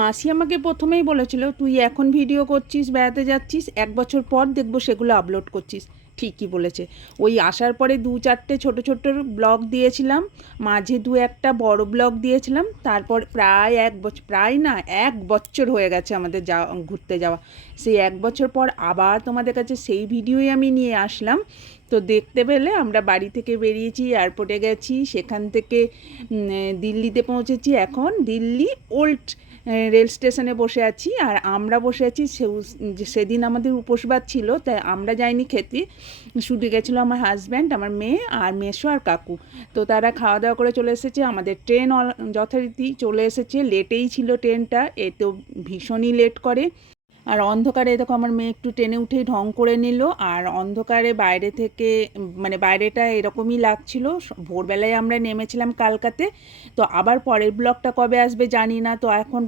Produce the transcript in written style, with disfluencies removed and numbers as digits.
মাসি আমাকে প্রথমেই বলেছিল, তুই এখন ভিডিও করছিস, বেড়াতে যাচ্ছিস, 1 বছর পর দেখবো সেগুলো আপলোড করছিস। ঠিকই বলেছে। ওই আসার পরে 2-4টে ছোটো ছোটো ব্লগ দিয়েছিলাম, মাঝে 2-একটা বড় ব্লগ দিয়েছিলাম, তারপর প্রায় 1 বছর, প্রায় না 1 বছর হয়ে গেছে আমাদের ঘুরতে যাওয়া। সেই 1 বছর পর আবার তোমাদের কাছে সেই ভিডিওই আমি নিয়ে আসলাম। তো দেখতে পেলে আমরা বাড়ি থেকে বেরিয়েছি, এয়ারপোর্টে গেছি, সেখান থেকে দিল্লিতে পৌঁছেছি। এখন দিল্লি ওল্ড রেল স্টেশনে বসে আছি, আর আমরা বসে আছি সেদিন আমাদের উপোসবার ছিল, তাই আমরা যাইনি খেতে, শুধু গেছিলো আমার হাজব্যান্ড, আমার মেয়ে আর মেসো আর কাকু। তো তারা খাওয়া দাওয়া করে চলে এসেছে। আমাদের ট্রেন যথারীতি চলে এসেছে, লেটেই ছিল ট্রেনটা, এ তো ভীষণই লেট করে। আর অন্ধকারে দেখো আমার মেয়ে একটু টেনে উঠেই ঢং করে নিল, আর অন্ধকারে বাইরে থেকে মানে বাইরেটা এরকমই লাগছিল। ভোরবেলায় আমরা নেমেছিলাম কালকাতে। তো আবার পরের ব্লগটা কবে আসবে জানি না। তো এখন